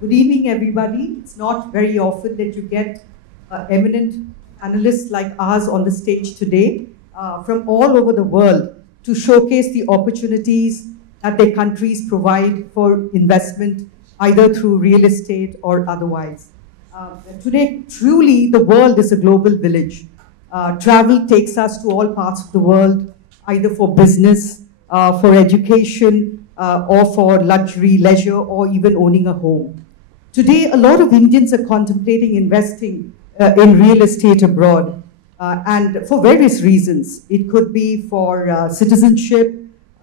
Good evening, everybody. It's not very often that you get eminent panelists like ours on the stage today from all over the world to showcase the opportunities that their countries provide for investment, either through real estate or otherwise. Today, truly, the world is a global village. Travel takes us to all parts of the world, either for business, for education, or for luxury, leisure, or even owning a home. Today, a lot of Indians are contemplating investing in real estate abroad, and for various reasons. It could be for citizenship,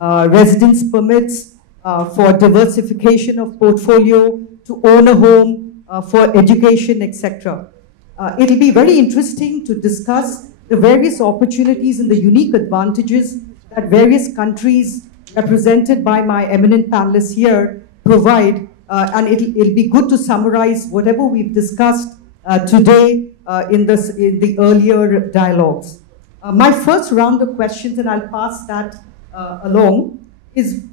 residence permits, for diversification of portfolio, to own a home, for education, etc. It'll be very interesting to discuss the various opportunities and the unique advantages that various countries represented by my eminent panelists here provide, and it'll be good to summarize whatever we've discussed today in the earlier dialogues. My first round of questions, and I'll pass that along, is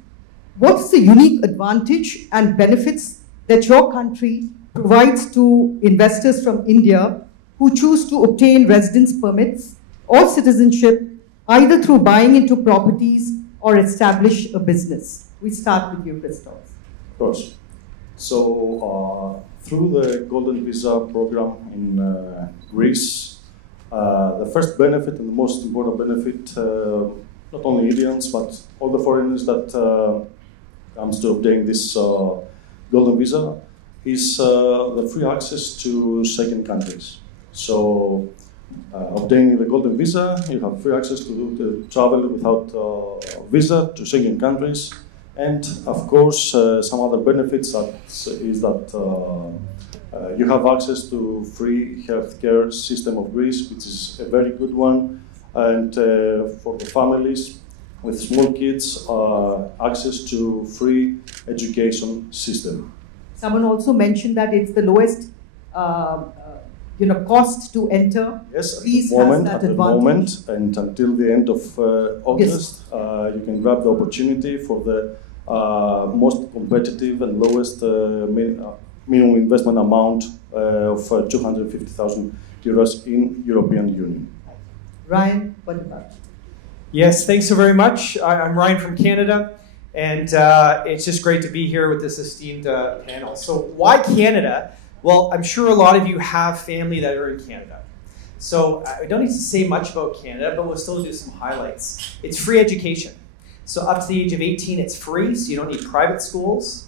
what's the unique advantage and benefits that your country provides to investors from India who choose to obtain residence permits or citizenship either through buying into properties or establish a business? We start with you, Christos. Of course. So through the Golden Visa program in Greece, the first benefit and the most important benefit, not only Indians, but all the foreigners that comes to obtain this Golden Visa, is the free access to second countries. So obtaining the Golden Visa, you have free access to travel without visa to Schengen countries. And of course, some other benefits is that you have access to free healthcare system of Greece, which is a very good one. And for the families with small kids, access to free education system. Someone also mentioned that it's the lowest cost to enter. Yes, at the moment, and until the end of August, you can grab the opportunity for the most competitive and lowest minimum investment amount of 250,000 euros in European Union. Ryan, what about you? Yes, thanks so very much. I'm Ryan from Canada, and it's just great to be here with this esteemed panel. So why Canada? Well, I'm sure a lot of you have family that are in Canada. So I don't need to say much about Canada, but we'll still do some highlights. It's free education. So up to the age of 18, it's free, so you don't need private schools.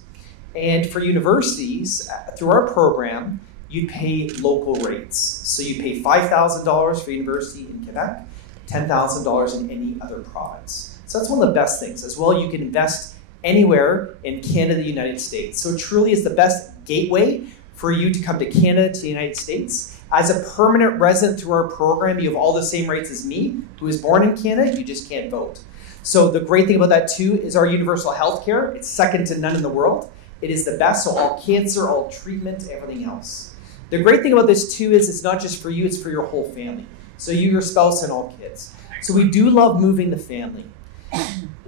And for universities, through our program, you pay local rates. So you pay $5,000 for university in Quebec, $10,000 in any other province. So that's one of the best things. As well, you can invest anywhere in Canada, the United States. So it truly is the best gateway for you to come to Canada, to the United States. As a permanent resident through our program, you have all the same rights as me, who was born in Canada, you just can't vote. So the great thing about that too is our universal health care. It's second to none in the world. It is the best, so all cancer, all treatment, everything else. The great thing about this too is it's not just for you, it's for your whole family. So you, your spouse, and all kids. So we do love moving the family.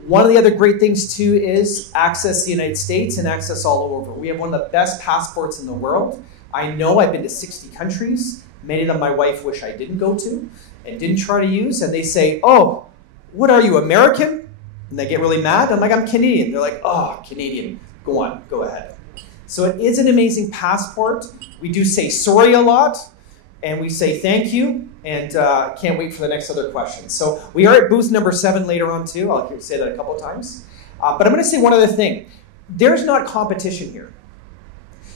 One of the other great things too is access to the United States and access all over. We have one of the best passports in the world. I know I've been to 60 countries. Many of them my wife wish I didn't go to and didn't try to use. And they say, oh, what are you, American? And they get really mad. I'm like, I'm Canadian. They're like, oh, Canadian. Go on, go ahead. So it is an amazing passport. We do say sorry a lot. And we say thank you, and can't wait for the next other questions. So we are at booth number 7 later on too. I'll say that a couple of times. But I'm going to say one other thing. There's not competition here.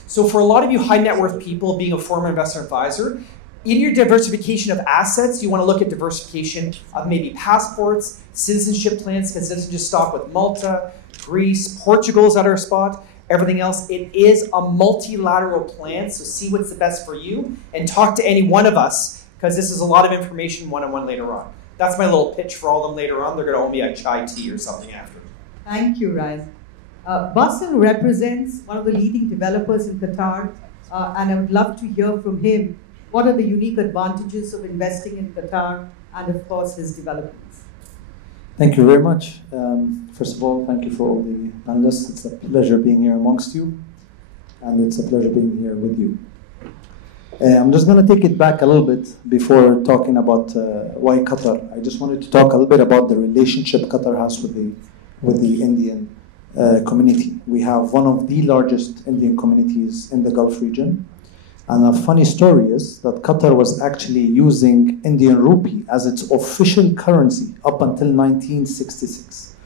So for a lot of you high net worth people, being a former investment advisor, in your diversification of assets, you want to look at diversification of maybe passports, citizenship plans, because this is just stop with Malta, Greece, Portugal is at our spot. Everything else, it is a multilateral plan, so see what's the best for you and talk to any one of us, because this is a lot of information one-on-one later on. That's my little pitch for all of them later on. They're going to owe me a chai tea or something after. Thank you, Ryan. Basil represents one of the leading developers in Qatar, and I would love to hear from him what are the unique advantages of investing in Qatar and, of course, his developments. Thank you very much. First of all, thank you for all the panelists. It's a pleasure being here amongst you. and it's a pleasure being here with you. I'm just going to take it back a little bit before talking about why Qatar. I just wanted to talk a little bit about the relationship Qatar has with the Indian community. We have one of the largest Indian communities in the Gulf region. And a funny story is that Qatar was actually using Indian rupee as its official currency up until 1966.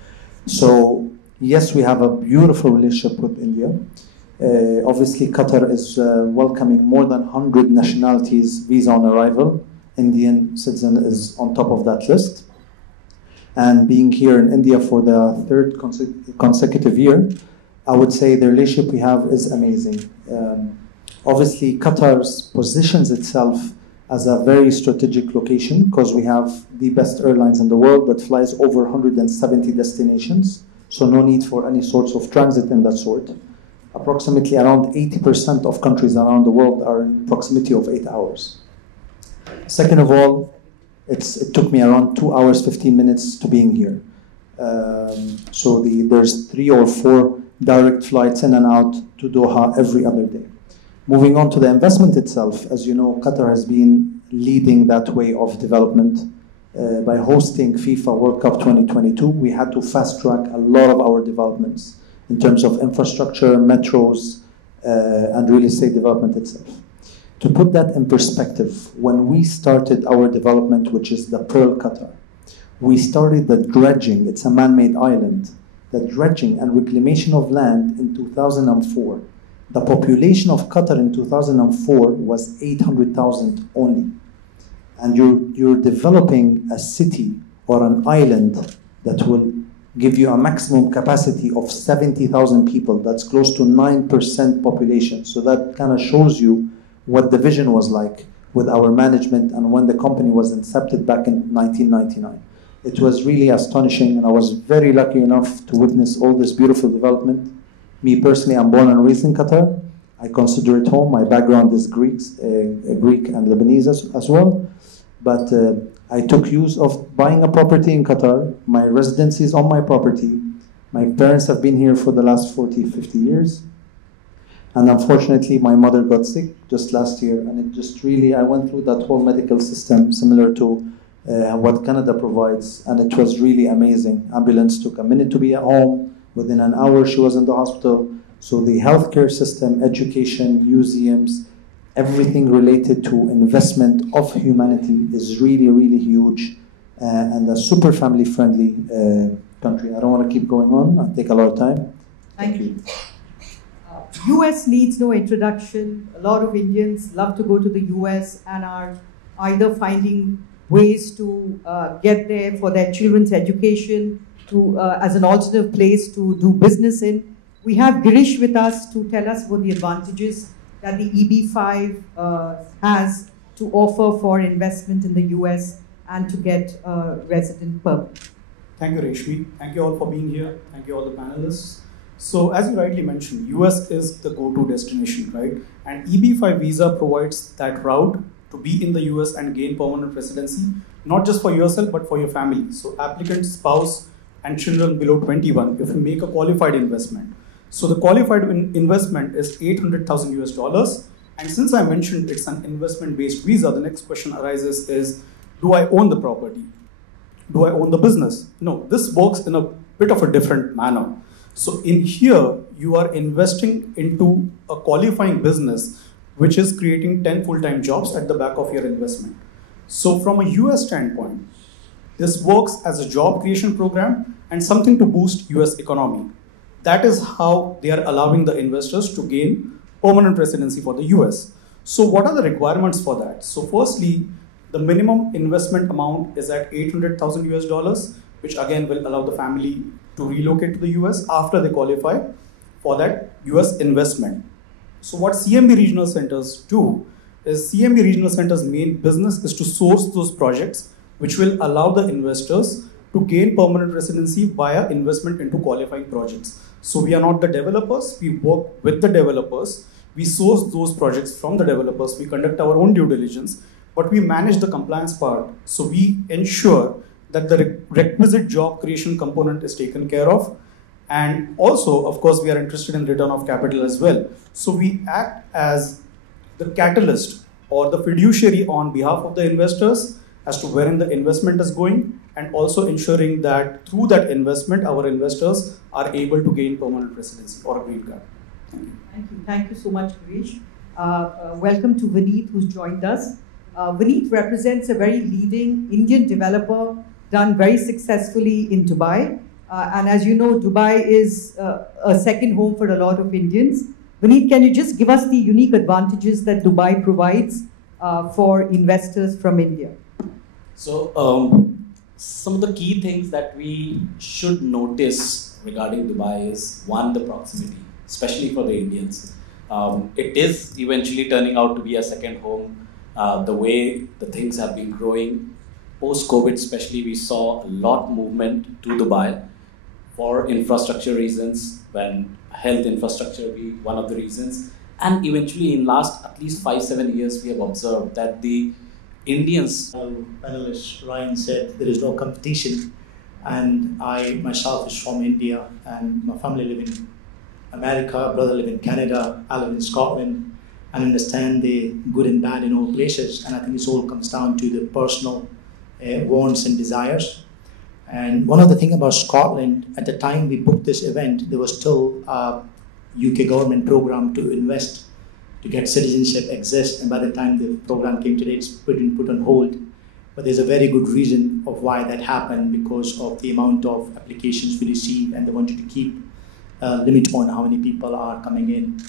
So yes, we have a beautiful relationship with India. Obviously, Qatar is welcoming more than 100 nationalities visa on arrival. Indian citizen is on top of that list. And being here in India for the third consecutive year, I would say the relationship we have is amazing. Obviously, Qatar positions itself as a very strategic location because we have the best airlines in the world that flies over 170 destinations. So no need for any sorts of transit in that sort. Approximately around 80% of countries around the world are in proximity of 8 hours. Second of all, it took me around 2 hours, 15 minutes to being here. So there's 3 or 4 direct flights in and out to Doha every other day. Moving on to the investment itself, as you know, Qatar has been leading that way of development. By hosting FIFA World Cup 2022, we had to fast track a lot of our developments in terms of infrastructure, metros, and real estate development itself. To put that in perspective, when we started our development, which is the Pearl Qatar, we started the dredging, it's a man-made island, the dredging and reclamation of land in 2004. The population of Qatar in 2004 was 800,000 only. And you're developing a city or an island that will give you a maximum capacity of 70,000 people. That's close to 9% population. So that kind of shows you what the vision was like with our management and when the company was incepted back in 1999. It was really astonishing, and I was very lucky enough to witness all this beautiful development. Me personally, I'm born and raised in Qatar. I consider it home. My background is Greek and Lebanese as well. But I took use of buying a property in Qatar. My residency is on my property. My parents have been here for the last 40, 50 years. And unfortunately, my mother got sick just last year. And it just really, I went through that whole medical system similar to what Canada provides. And it was really amazing. Ambulance took a minute to be at home. Within an hour, she was in the hospital. So the healthcare system, education, museums, everything related to investment of humanity is really, really huge and a super family-friendly country. I don't want to keep going on. I'll take a lot of time. Thank you. US needs no introduction. A lot of Indians love to go to the US and are either finding ways to get there for their children's education, to as an alternative place to do business in. We have Girish with us to tell us about the advantages that the EB5 has to offer for investment in the US and to get resident permit. Thank you, Reshmi. Thank you all for being here. Thank you all the panelists. So as you rightly mentioned, US is the go-to destination, right? And EB5 visa provides that route to be in the US and gain permanent residency, not just for yourself, but for your family. So applicant, spouse, and children below 21, if you make a qualified investment. So the qualified investment is $800,000 US. And since I mentioned it's an investment-based visa, the next question arises is, do I own the property? Do I own the business? No, this works in a bit of a different manner. So in here, you are investing into a qualifying business, which is creating 10 full-time jobs at the back of your investment. So from a US standpoint, this works as a job creation program and something to boost US economy. That is how they are allowing the investors to gain permanent residency for the US. So what are the requirements for that? So firstly, the minimum investment amount is at $800,000 US, which again will allow the family to relocate to the US after they qualify for that US investment. So what CMB regional centers do is CMB regional centers' main business is to source those projects which will allow the investors to gain permanent residency via investment into qualifying projects. So we are not the developers, we work with the developers, we source those projects from the developers, we conduct our own due diligence, but we manage the compliance part. So we ensure that the requisite job creation component is taken care of, And also, of course, we are interested in return of capital as well. So we act as the catalyst or the fiduciary on behalf of the investors as to wherein the investment is going, and also ensuring that through that investment, our investors are able to gain permanent residency or a green card. Thank you. Thank you. Thank you so much, Girish. Welcome to Vineet, who's joined us. Vineet represents a very leading Indian developer, done very successfully in Dubai. And as you know, Dubai is a second home for a lot of Indians. Vineet, can you just give us the unique advantages that Dubai provides for investors from India? So, some of the key things that we should notice regarding Dubai is, one, the proximity, especially for the Indians. It is eventually turning out to be a second home. The way the things have been growing, post-COVID especially, we saw a lot movement to Dubai for infrastructure reasons, when health infrastructure be one of the reasons. And eventually in last at least 5-7 years, we have observed that the Indians... Panelist Ryan said there is no competition, and I myself is from India, and my family live in America, brother live in Canada, I live in Scotland, and understand the good and bad in all places. And I think this all comes down to the personal wants and desires. And one of the things about Scotland, at the time we booked this event, there was still a UK government program to invest, to get citizenship exist, and by the time the program came today, it's been put on hold. But there's a very good reason of why that happened, because of the amount of applications we received, and they wanted to keep a limit on how many people are coming in.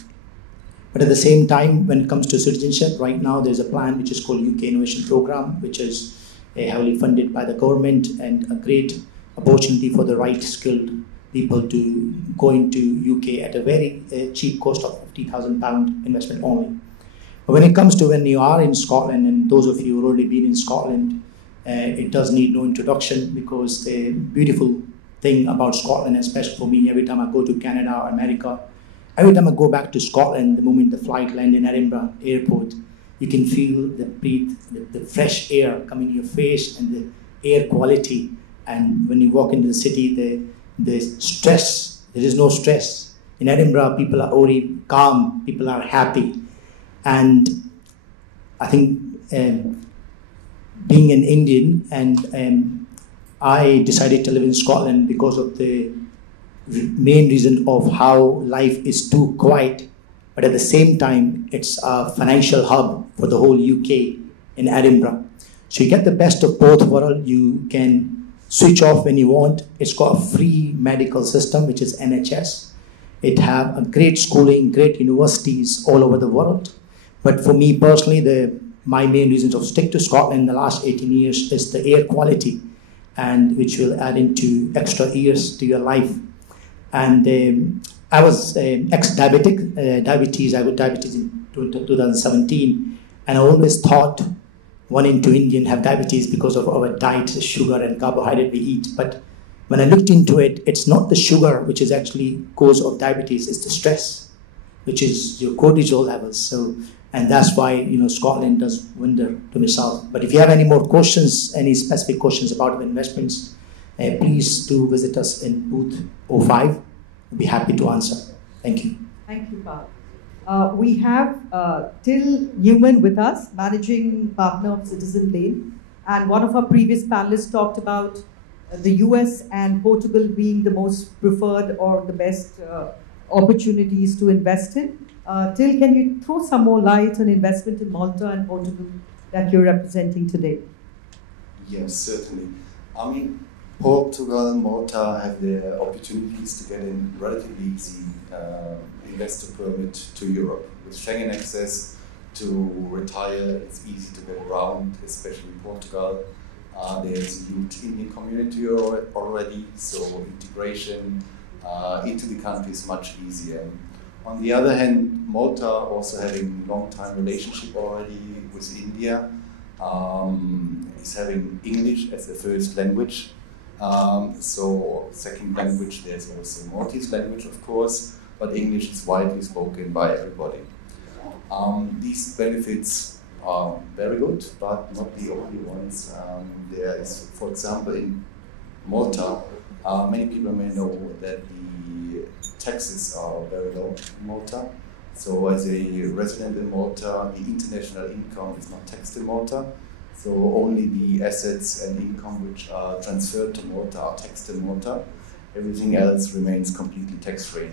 But at the same time, when it comes to citizenship, right now there's a plan which is called UK Innovation Program, which is heavily funded by the government, and a great opportunity for the right skilled people to go into UK at a very cheap cost of £50,000 investment only. But when it comes to when you are in Scotland, and those of you who have already been in Scotland, it does need no introduction, because the beautiful thing about Scotland, especially for me, every time I go to Canada or America, every time I go back to Scotland, the moment the flight lands in Edinburgh airport, you can feel the fresh air coming in your face, and the air quality. And when you walk into the city, the stress, there is no stress. In Edinburgh, people are already calm, people are happy. And I think being an Indian, and I decided to live in Scotland because of the main reason of how life is too quiet, but at the same time, it's a financial hub for the whole UK in Edinburgh. So you get the best of both worlds. You can switch off when you want. It's got a free medical system, which is NHS. It have a great schooling, great universities all over the world. But for me personally, my main reasons of stick to Scotland in the last 18 years is the air quality, and which will add into extra years to your life. And I was ex-diabetic, diabetes. I got diabetes in 2017, and I always thought 1 in 2 Indians have diabetes because of our diet, sugar and carbohydrate we eat. But when I looked into it, it's not the sugar which is actually cause of diabetes, it's the stress, which is your cortisol levels. So, and that's why Scotland does wonder to myself. But if you have any more questions, any specific questions about investments, please do visit us in booth 05. We'll be happy to answer. Thank you. Thank you, Paul. We have Till Neumann with us, managing partner of Citizen Lane. And one of our previous panelists talked about the US and Portugal being the most preferred or the best opportunities to invest in. Till, can you throw some more light on investment in Malta and Portugal that you're representing today? Yes, certainly. I mean, Portugal and Malta have the opportunities to get in relatively easy investor permit to Europe. With Schengen access to retire, it's easy to get around, especially Portugal. There's a huge Indian community already, so integration into the country is much easier. On the other hand, Malta also having long-time relationship already with India, is having English as a first language. So second language, there's also Maltese language, of course, but English is widely spoken by everybody. These benefits are very good, but not the only ones. There is, for example, in Malta, Many people may know that the taxes are very low in Malta. So as a resident in Malta, the international income is not taxed in Malta. So only the assets and income which are transferred to Malta are taxed in Malta. Everything else remains completely tax-free.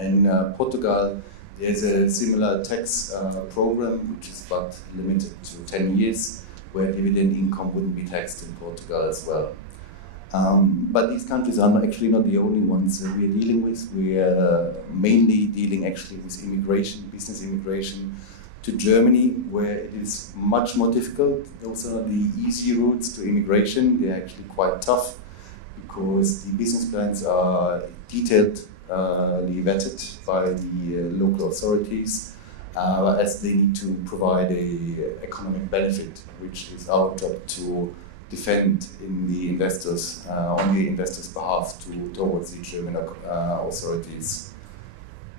In Portugal, there's a similar tax program, which is but limited to 10 years, where dividend income wouldn't be taxed in Portugal as well. But these countries are actually not the only ones we're dealing with. We are mainly dealing actually with immigration, business immigration to Germany, where it is much more difficult. Those are the easy routes to immigration. They're actually quite tough because the business plans are detailed vetted by the local authorities, as they need to provide a economic benefit, which is our job to defend in the investors, on the investors' behalf towards the German authorities.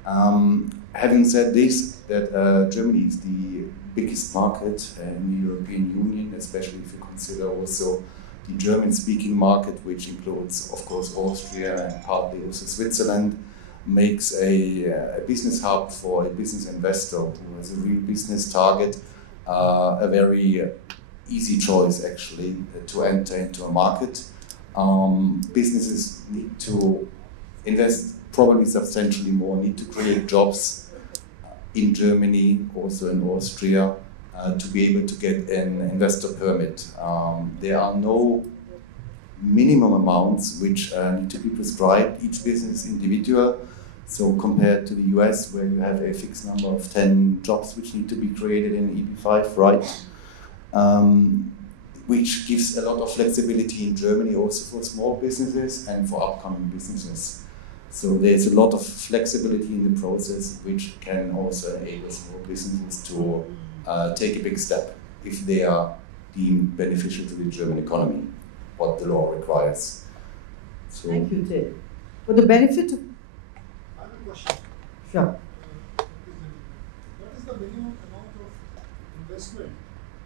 Having said this, that Germany is the biggest market in the European Union, especially if you consider also the German-speaking market, which includes, of course, Austria and partly also Switzerland, makes a business hub for a business investor who has a real business target, a very easy choice actually to enter into a market. Businesses need to invest probably substantially more, need to create jobs in Germany, also in Austria, to be able to get an investor permit. There are no minimum amounts which need to be prescribed. Each business is individual. So compared to the US, where you have a fixed number of 10 jobs which need to be created in EB5, right? Which gives a lot of flexibility in Germany also for small businesses and for upcoming businesses. So there's a lot of flexibility in the process, which can also enable small businesses to take a big step if they are deemed beneficial to the German economy, what the law requires. So, thank you, Ted. For the benefit of... I have a question. Sure. What is the minimum amount of investment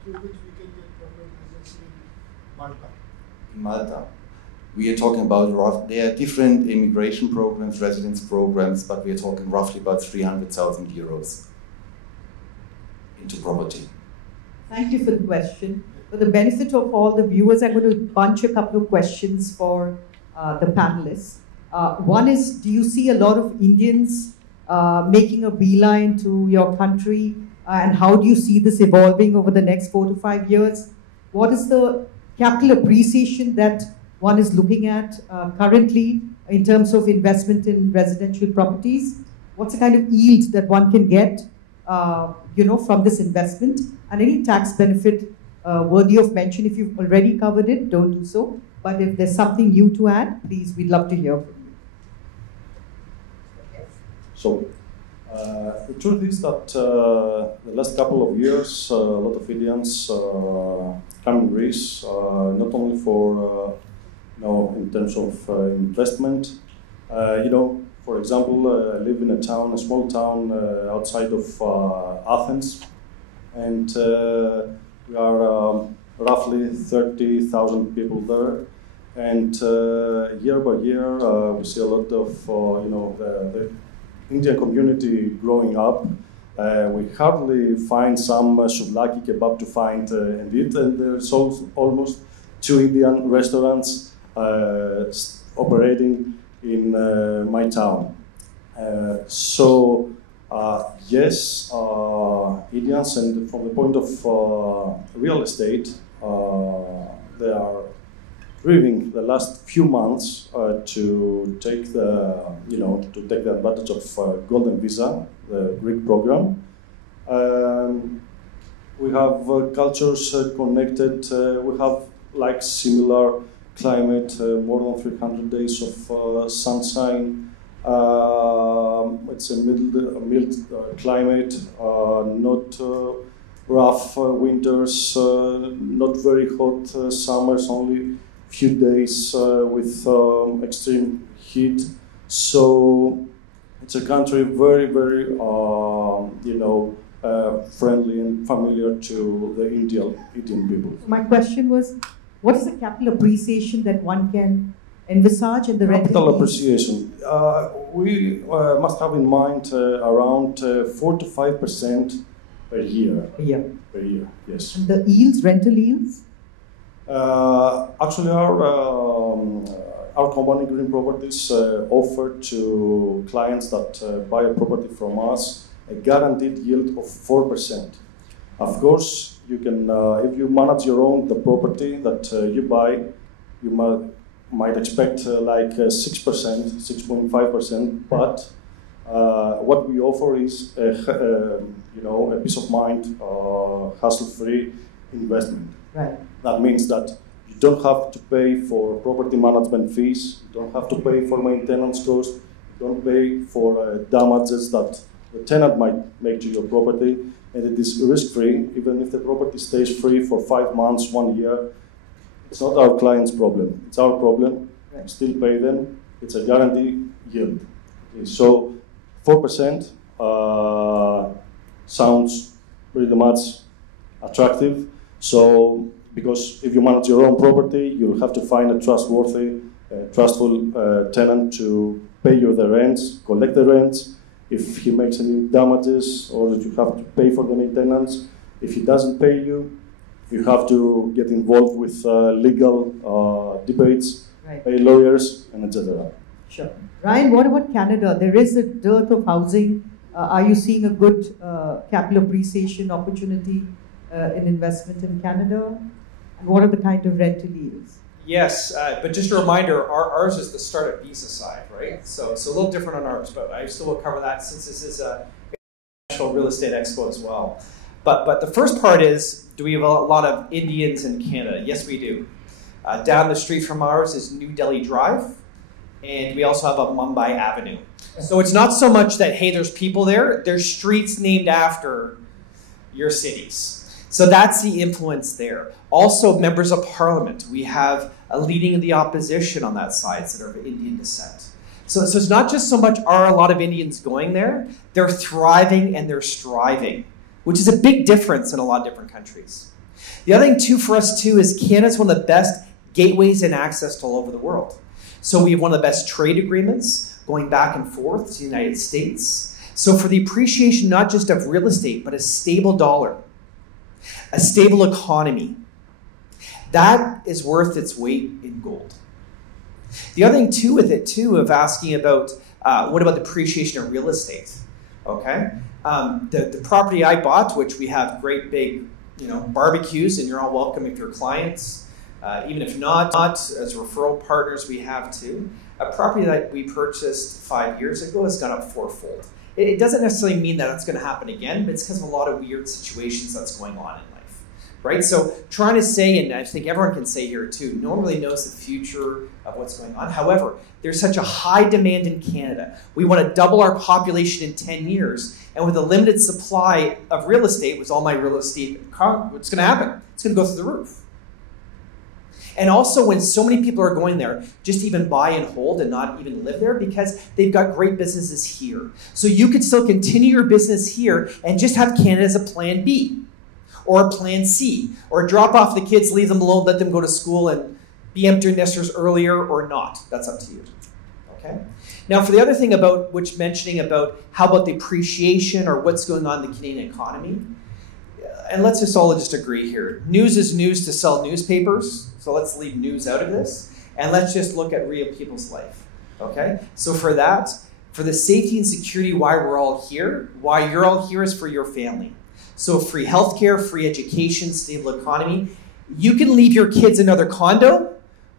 through which we can get permanent residency in Malta? In Malta, we are talking about, there are different immigration programs, residence programs, but we are talking roughly about 300,000 euros into property. Thank you for the question. For the benefit of all the viewers, I'm going to bunch a couple of questions for the panelists. One is, do you see a lot of Indians making a beeline to your country? And how do you see this evolving over the next 4 to 5 years? What is the capital appreciation that one is looking at currently in terms of investment in residential properties? What's the kind of yield that one can get from this investment? And any tax benefit worthy of mention. If you've already covered it, don't do so. But if there's something new to add, please, we'd love to hear from you. So, the truth is that the last couple of years, a lot of Indians come in Greece, not only for, in terms of investment. For example, I live in a small town outside of Athens, and we are roughly 30,000 people there. And year by year, we see a lot of, the Indian community growing up. We hardly find some souvlaki kebab to find and eat, and there's almost 2 Indian restaurants operating in my town. Yes, Indians, and from the point of real estate, they are driving the last few months to take the advantage of Golden Visa, the Greek program. We have cultures connected. We have like similar climate, more than 300 days of sunshine. It's a mild climate, not rough winters, not very hot summers, only few days with extreme heat. So it's a country very, very, friendly and familiar to the Indian people. My question was, what is the capital appreciation that one can envisage in the rental Capital yields? appreciation. We must have in mind around 4 to 5% per year. Yeah. Per year, yes. And the yields, rental yields? Actually, our company, Green Properties, offer to clients that buy a property from us a guaranteed yield of 4%. Of course, you can, if you manage your own the property that you buy, you might expect like 6%, 6.5%. But what we offer is a peace of mind, hassle-free investment. Right. That means that you don't have to pay for property management fees, you don't have to pay for maintenance costs, you don't pay for damages that the tenant might make to your property, and it is risk-free. Even if the property stays free for 5 months, 1 year, it's not our client's problem, it's our problem. Right. We still pay them, it's a guaranteed yield. Okay, so 4% sounds pretty much attractive. So, because if you manage your own property, you'll have to find a trustworthy, trustful tenant to pay you the rents, collect the rents. If he makes any damages, or that you have to pay for the maintenance. If he doesn't pay you, you have to get involved with legal debates, Right. pay lawyers, and etc. Sure. Ryan, what about Canada? There is a dearth of housing. Are you seeing a good capital appreciation opportunity in investment in Canada? And what are the kind of rental yields? Yes, but just a reminder, ours is the startup visa side, right? So a little different on ours, but I still will cover that since this is a national real estate expo as well. But the first part is, do we have a lot of Indians in Canada? Yes, we do. Down the street from ours is New Delhi Drive, and we also have a Mumbai Avenue. So it's not so much that, hey, there's people there, there's streets named after your cities. So that's the influence there. Also, members of parliament. We have a leading of the opposition on that side that are of Indian descent. So it's not just so much are a lot of Indians going there, they're thriving and they're striving, which is a big difference in a lot of different countries. The other thing too for us too is Canada's one of the best gateways and access to all over the world. So we have one of the best trade agreements going back and forth to the United States. So for the appreciation not just of real estate, but a stable dollar, a stable economy, that is worth its weight in gold. The other thing too with it too of asking about what about the appreciation of real estate, okay? The property I bought, which we have great big barbecues, and you're all welcome if you're clients, even if not as referral partners we have too. A property that we purchased 5 years ago has gone up fourfold. It doesn't necessarily mean that it's going to happen again, but it's because of a lot of weird situations that's going on in life, right? So trying to say, and I think everyone can say here too, no one really knows the future of what's going on. However, there's such a high demand in Canada. We want to double our population in 10 years, and with a limited supply of real estate, with all my real estate, what's going to happen? It's going to go through the roof. And also when so many people are going there, just even buy and hold and not even live there because they've got great businesses here. So you could still continue your business here and just have Canada as a plan B or a plan C, or drop off the kids, leave them alone, let them go to school and be empty nesters earlier or not. That's up to you. Okay? Now for the other thing about mentioning about how about the appreciation or what's going on in the Canadian economy, and let's just all just agree here. News is news to sell newspapers, so let's leave news out of this, and let's just look at real people's life, okay? So for that, for the safety and security why we're all here, why you're all here is for your family. So free healthcare, free education, stable economy. You can leave your kids another condo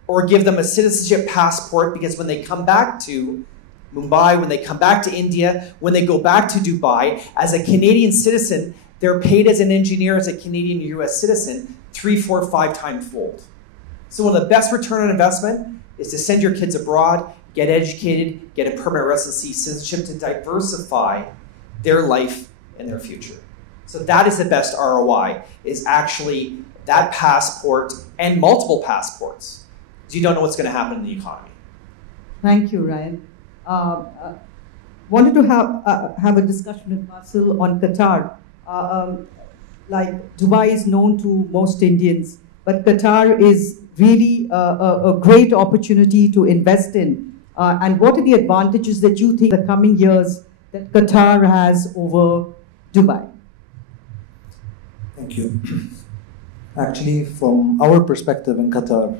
or give them a citizenship passport because when they come back to Mumbai, when they come back to India, when they go back to Dubai, as a Canadian citizen, they're paid as an engineer, as a Canadian or US citizen, 3, 4, 5 times fold. So one of the best return on investment is to send your kids abroad, get educated, get a permanent residency citizenship to diversify their life and their future. So that is the best ROI, is actually that passport and multiple passports. Because you don't know what's going to happen in the economy. Thank you, Ryan. Wanted to have a discussion with Basil on Qatar. Like Dubai is known to most Indians but Qatar is really a great opportunity to invest in. And what are the advantages that you think the coming years that Qatar has over Dubai? Thank you. Actually, from our perspective in Qatar,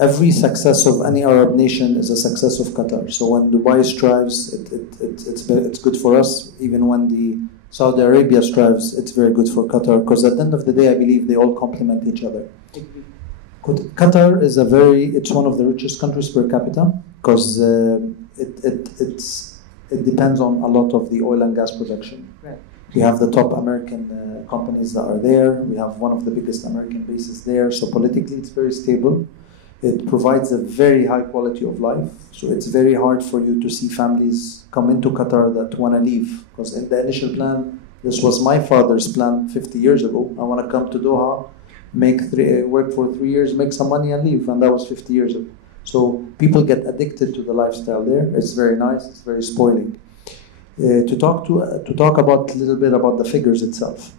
every success of any Arab nation is a success of Qatar. So when Dubai strives, it's good for us. Even when the Saudi Arabia strives, it's very good for Qatar, because at the end of the day, I believe they all complement each other. Qatar is it's one of the richest countries per capita, because it depends on a lot of the oil and gas production. Right. We have the top American companies that are there. We have one of the biggest American bases there. So politically, it's very stable. It provides a very high quality of life. So it's very hard for you to see families come into Qatar that want to leave. Because in the initial plan, this was my father's plan 50 years ago. I want to come to Doha, work for 3 years, make some money and leave. And that was 50 years ago. So people get addicted to the lifestyle there. It's very nice. It's very spoiling. To talk about a little bit about the figures itself.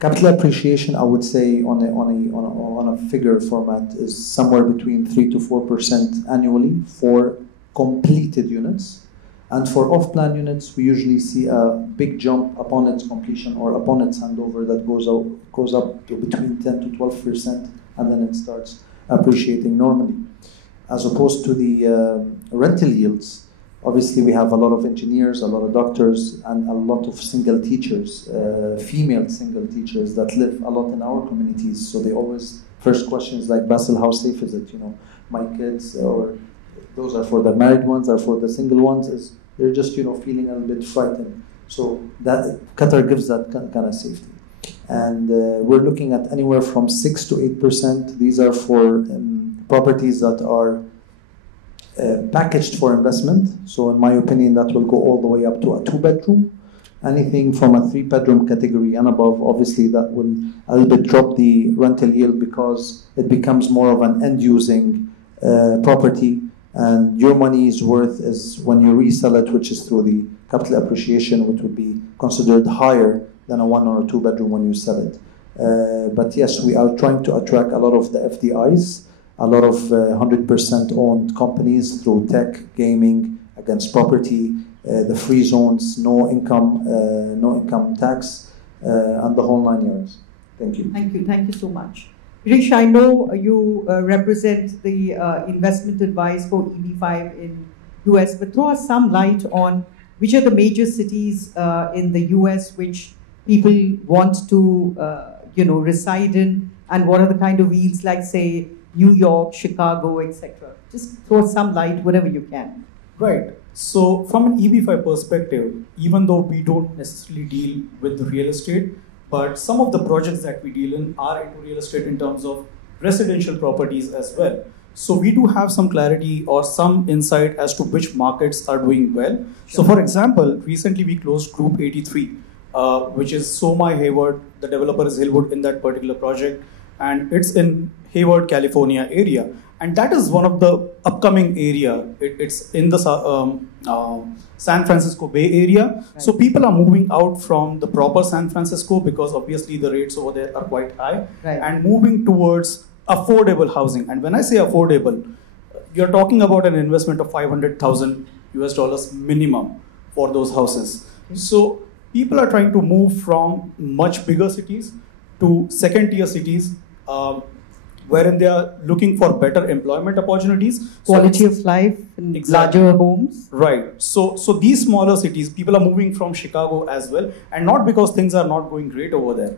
Capital appreciation, I would say, on a figure format is somewhere between 3 to 4% annually for completed units, and for off-plan units, we usually see a big jump upon its completion or upon its handover that goes up to between 10 to 12%, and then it starts appreciating normally. As opposed to the rental yields. Obviously, we have a lot of engineers, a lot of doctors, and a lot of single teachers, female single teachers that live a lot in our communities. So they always, first question is like, Basil, how safe is it? You know, my kids, or those are for the married ones, or for the single ones, they're just, feeling a little bit frightened. So that Qatar gives that kind of safety. And we're looking at anywhere from 6 to 8%. These are for properties that are packaged for investment. So in my opinion, that will go all the way up to a 2-bedroom. Anything from a 3-bedroom category and above, obviously that will a little bit drop the rental yield, because it becomes more of an end-using property, and your money's worth is when you resell it, which is through the capital appreciation, which would be considered higher than a 1 or a 2-bedroom when you sell it. But yes, we are trying to attract a lot of the FDIs, a lot of 100% owned companies through tech, gaming, against property, the free zones, no income tax, and the whole 9 yards. Thank you. Thank you so much. Girish, I know you represent the investment advice for EB5 in US, but throw us some light on which are the major cities in the US which people want to reside in, and what are the kind of yields, like say New York, Chicago, etc. Just throw some light, whatever you can. Right. So from an EB5 perspective, even though we don't necessarily deal with the real estate, but some of the projects that we deal in are into real estate in terms of residential properties as well. So we do have some clarity or some insight as to which markets are doing well. Sure. So for example, recently we closed Group 83, which is SOMA Hayward. The developer is Hillwood in that particular project, and it's in Hayward, California area. And that is one of the upcoming area. It's in the San Francisco Bay Area. Right. So people are moving out from the proper San Francisco, because obviously the rates over there are quite high, right, and moving towards affordable housing. And when I say affordable, you're talking about an investment of $500,000 US minimum for those houses. Okay. So people are trying to move from much bigger cities to second-tier cities, wherein they are looking for better employment opportunities, quality of life, and exactly, larger homes. Right. So these smaller cities, people are moving from Chicago as well, and not because things are not going great over there.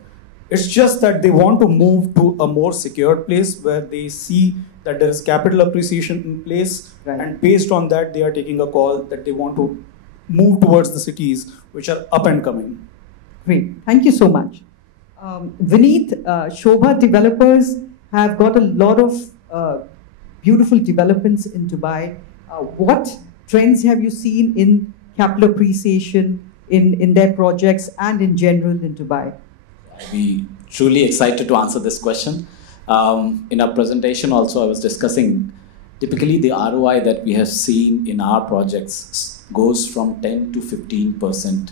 It's just that they want to move to a more secure place where they see that there is capital appreciation in place, right, and based on that, they are taking a call that they want to move towards the cities which are up and coming. Great. Thank you so much. Vineet, SOBHA developers have got a lot of beautiful developments in Dubai. What trends have you seen in capital appreciation in their projects and in general in Dubai? I'd be truly excited to answer this question. In our presentation also, I was discussing, typically the ROI that we have seen in our projects goes from 10 to 15%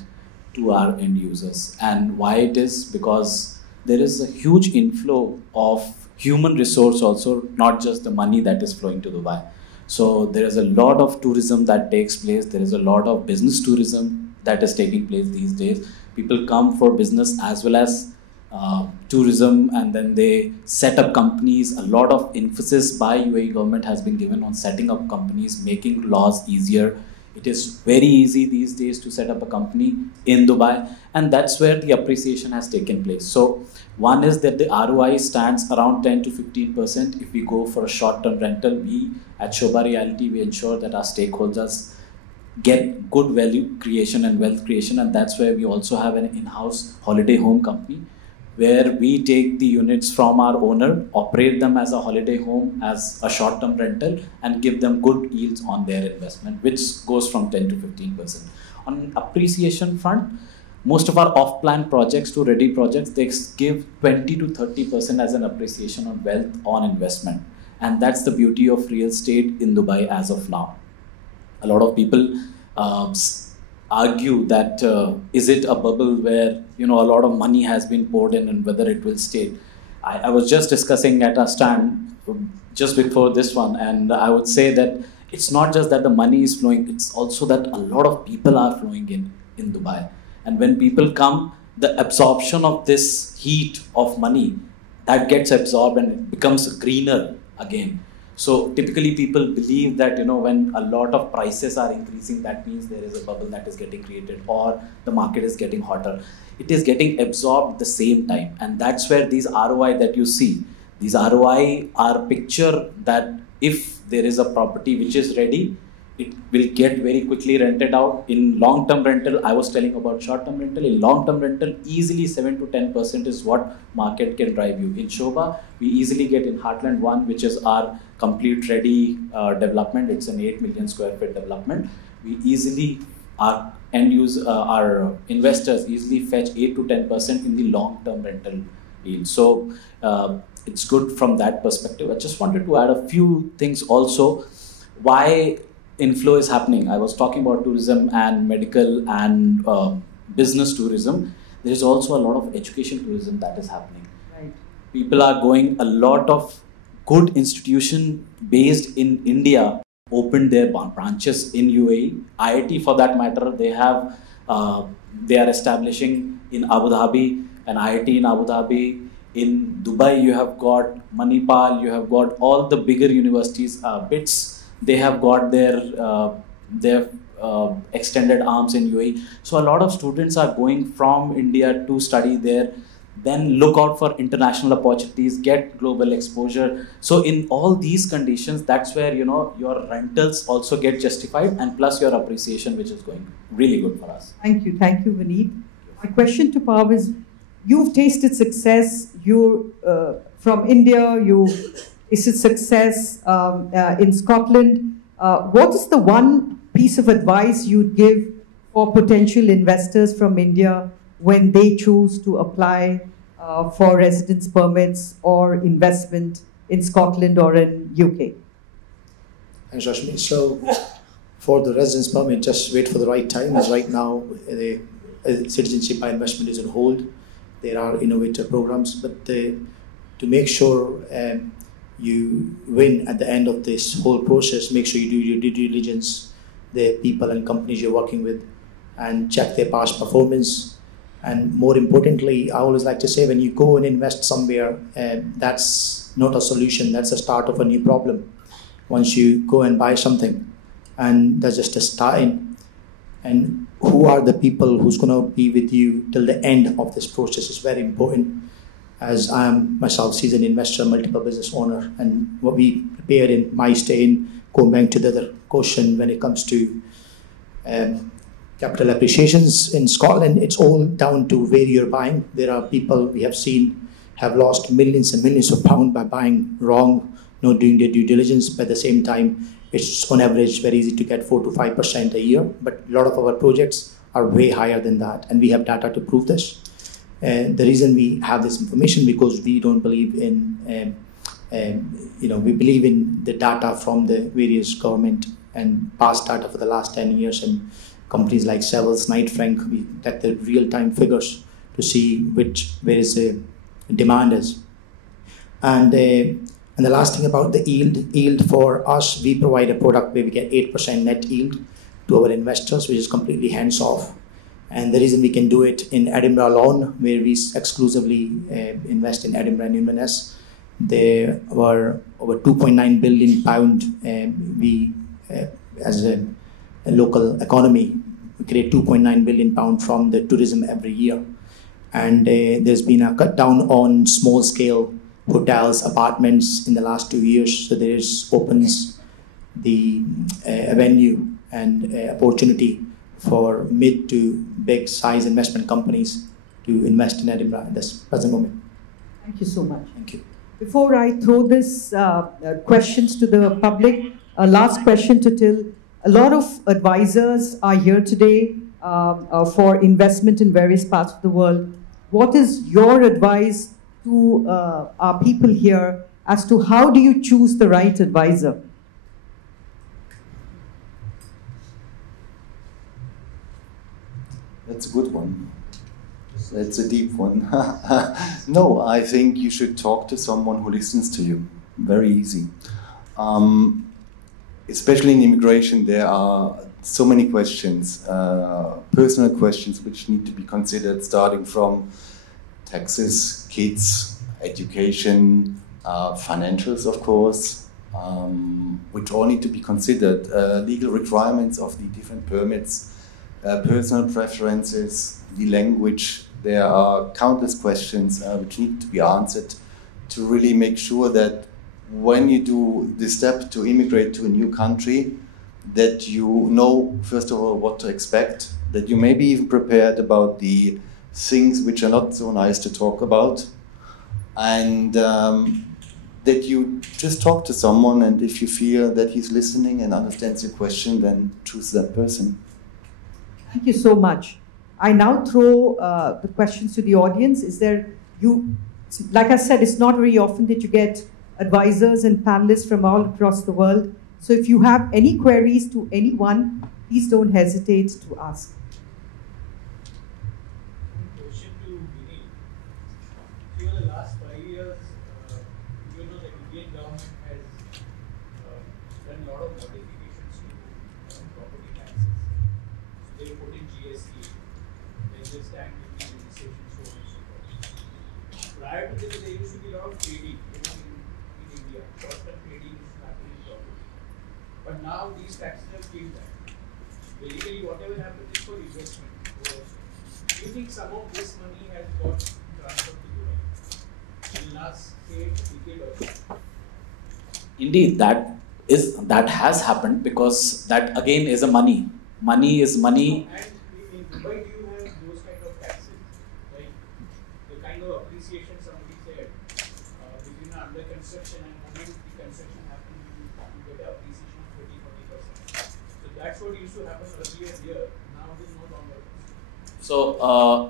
to our end users. And why it is? Because there is a huge inflow of human resource also, not just the money that is flowing to Dubai. So there is a lot of tourism that takes place. There is a lot of business tourism that is taking place these days. People come for business as well as tourism, and then they set up companies. A lot of emphasis by UAE government has been given on setting up companies, making laws easier. It is very easy these days to set up a company in Dubai, and that's where the appreciation has taken place. So one is that the ROI stands around 10 to 15%. If we go for a short-term rental, we at SOBHA Realty, we ensure that our stakeholders get good value creation and wealth creation, and that's where we also have an in-house holiday home company, where we take the units from our owner, operate them as a holiday home, as a short-term rental, and give them good yields on their investment, which goes from 10 to 15%. On appreciation front, most of our off-plan projects to ready projects, they give 20 to 30% as an appreciation on wealth on investment. And that's the beauty of real estate in Dubai as of now. A lot of people argue that is it a bubble where a lot of money has been poured in and whether it will stay. I was just discussing at a stand just before this one, and I would say that it's not just that the money is flowing, it's also that a lot of people are flowing in Dubai. And when people come, the absorption of this heat of money, that gets absorbed and it becomes greener again. So typically people believe that, when a lot of prices are increasing, that means there is a bubble that is getting created or the market is getting hotter. It is getting absorbed at the same time. And that's where these ROI that you see, these ROI are picture that if there is a property which is ready, it will get very quickly rented out. In long-term rental, I was telling about short-term rental. In long-term rental, easily 7 to 10% is what market can drive you. In SOBHA, we easily get in Heartland 1, which is our complete ready development. It's an 8 million square feet development. We easily, our investors easily fetch 8 to 10% in the long-term rental yield. So it's good from that perspective. I just wanted to add a few things also. Why inflow is happening. I was talking about tourism and medical and business tourism. There is also a lot of education tourism that is happening. Right. People are going, a lot of good institution based in India opened their branches in UAE. IIT for that matter, they are establishing in Abu Dhabi, an IIT in Abu Dhabi. In Dubai, you have got Manipal, you have got all the bigger universities, BITS. They have got their extended arms in UAE. So a lot of students are going from India to study there, then look out for international opportunities, get global exposure. So in all these conditions, that's where your rentals also get justified, and plus your appreciation, which is going really good for us. Thank you, Vineet. My question to Pav is, you've tasted success. You're from India. You tasted success in Scotland. What is the one piece of advice you'd give for potential investors from India when they choose to apply for residence permits or investment in Scotland or in UK? Thanks, Reshmi. So for the residence permit, just wait for the right time, as right now the citizenship by investment is on hold. There are innovative programs, but to make sure you win at the end of this whole process, make sure you do your due diligence, the people and companies you're working with, and check their past performance. And more importantly, I always like to say, when you go and invest somewhere, that's not a solution, that's the start of a new problem. Once you go and buy something, and that's just a starting. And who are the people who's going to be with you till the end of this process is very important. As I am myself seasoned investor, multiple business owner, and what we prepared in mySTAYINN, going back to the other question when it comes to capital appreciations in Scotland, it's all down to where you're buying. There are people we have seen have lost millions and millions of pounds by buying wrong, not doing their due diligence, but at the same time, it's on average very easy to get 4 to 5% a year, but a lot of our projects are way higher than that, and we have data to prove this. And the reason we have this information, because we don't believe in, we believe in the data from the various government and past data for the last 10 years, and companies like Savills, Knight Frank, we get the real-time figures to see where is the demand is. And the last thing about the yield for us, we provide a product where we get 8% net yield to our investors, which is completely hands-off. And the reason we can do it in Edinburgh alone, where we exclusively invest in Edinburgh and Neumann, there were over £2.9 billion. As a local economy, we create £2.9 billion from the tourism every year. And there's been a cut down on small-scale hotels, apartments in the last 2 years. So there opens the avenue and opportunity for mid to big size investment companies to invest in Edinburgh at this present moment. Thank you so much. Thank you. Before I throw this questions to the public, a last question to Till. A lot of advisors are here today for investment in various parts of the world. What is your advice to our people here as to how do you choose the right advisor? That's a good one. That's a deep one. No, I think you should talk to someone who listens to you. Very easy. Especially in immigration, there are so many questions, personal questions which need to be considered, starting from taxes, kids, education, financials, of course, which all need to be considered, legal requirements of the different permits, personal preferences, the language. There are countless questions which need to be answered to really make sure that when you do the step to immigrate to a new country, that you know, first of all, what to expect, that you may be even prepared about the things which are not so nice to talk about, and that you just talk to someone, and if you feel that he's listening and understands your question, then choose that person. Thank you so much. I now throw the questions to the audience. Like I said, it's not very often that you get advisors and panelists from all across the world. So if you have any queries to anyone, please don't hesitate to ask. Question to Vineet. Over the last 5 years, you know the Indian government has done a lot of modifications to property taxes. So they put in GST, there's a stamp duty, registration, so on and so forth. Prior to this, there used to be a lot of trading. Short-term trading is happening properly. But now these taxes have changed that. Basically, whatever happens is for investment. Do you think some of this money has got transferred to Dubai in the last, say, decade or so? Indeed, that has happened, because that again is a money. Money is money. And in Dubai, do you have those kind of taxes? Like the kind of appreciation somebody said within under construction, and moment the construction happens, you get an appreciation of 30-40%. So that's what used to happen earlier here. Now it is no longer. So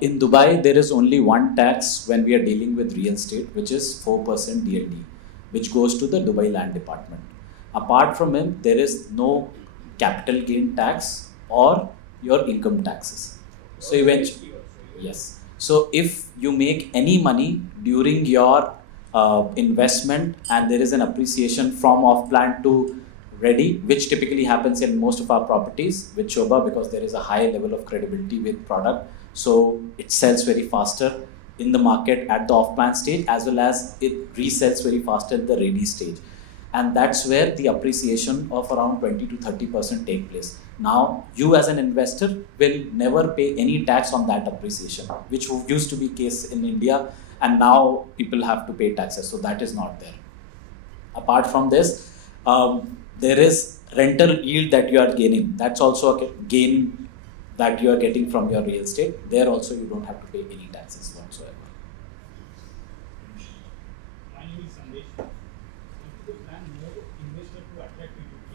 in Dubai, there is only one tax when we are dealing with real estate, which is 4% DLD, which goes to the Dubai Land Department. Apart from it, there is no capital gain tax or your income taxes. So eventually, yes. So if you make any money during your investment and there is an appreciation from off-plan to ready, which typically happens in most of our properties with SOBHA, because there is a high level of credibility with product. So it sells very faster in the market at the off-plan stage, as well as it resells very faster at the ready stage. And that's where the appreciation of around 20 to 30% take place. Now, you as an investor will never pay any tax on that appreciation, which used to be case in India, and now people have to pay taxes. So that is not there. Apart from this, there is rental yield that you are gaining. That's also a gain that you are getting from your real estate. There also you don't have to pay any taxes whatsoever. Finally, Sandesh, if you plan more investor to attract you to UK.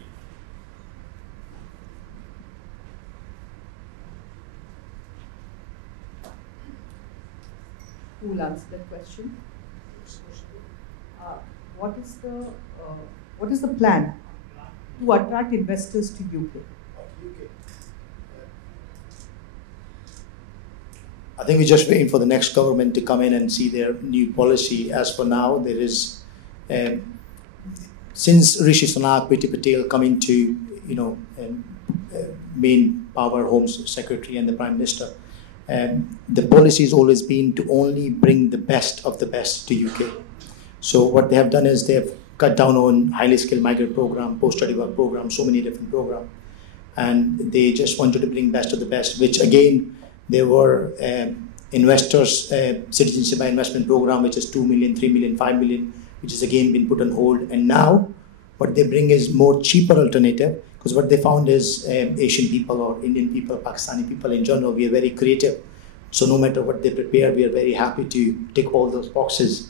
Who will answer that question? What is the plan to attract investors to UK? I think we're just waiting for the next government to come in and see their new policy. As for now, there is, since Rishi Sunak, Priti Patel come into, main power, Home Secretary and the Prime Minister, the policy has always been to only bring the best of the best to UK. So what they have done is they have cut down on highly skilled migrant program, post-study work program, so many different programs. And they just wanted to bring best of the best, which again, there were investors, citizenship by investment program, which is 2 million, 3 million, 5 million, which has again been put on hold. And now what they bring is more cheaper alternative, because what they found is Asian people or Indian people, Pakistani people in general, we are very creative. So no matter what they prepare, we are very happy to tick all those boxes.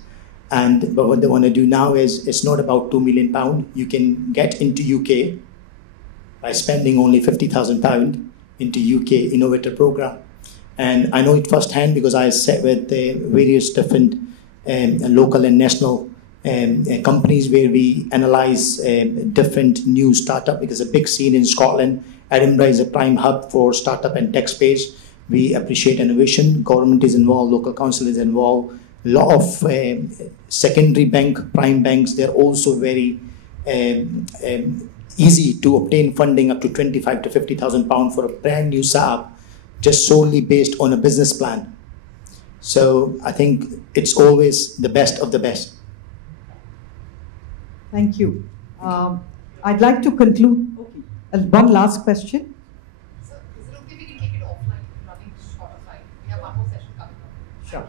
But what they want to do now is, it's not about £2 million. You can get into UK by spending only £50,000 into UK Innovator program. And I know it firsthand because I sat with various different local and national companies where we analyze different new startup, because a big scene in Scotland. Edinburgh is a prime hub for startup and tech space. We appreciate innovation. Government is involved, local council is involved. A lot of secondary prime banks, they're also very easy to obtain funding up to 25 to 50,000 pounds for a brand new startup, just solely based on a business plan. So I think it's always the best of the best. Thank you. I'd like to conclude. One last question. Sir, is it okay if we can take it offline, running short of time? We have one more session coming up. Sure.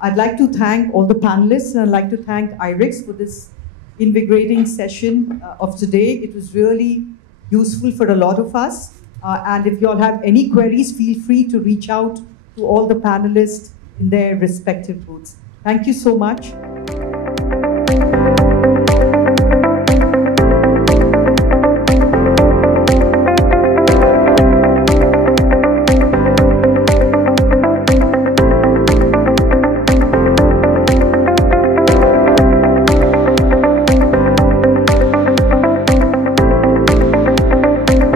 I'd like to thank all the panelists, and I'd like to thank IREX for this invigorating session of today. It was really useful for a lot of us. And if you all have any queries, feel free to reach out to all the panelists in their respective booths. Thank you so much.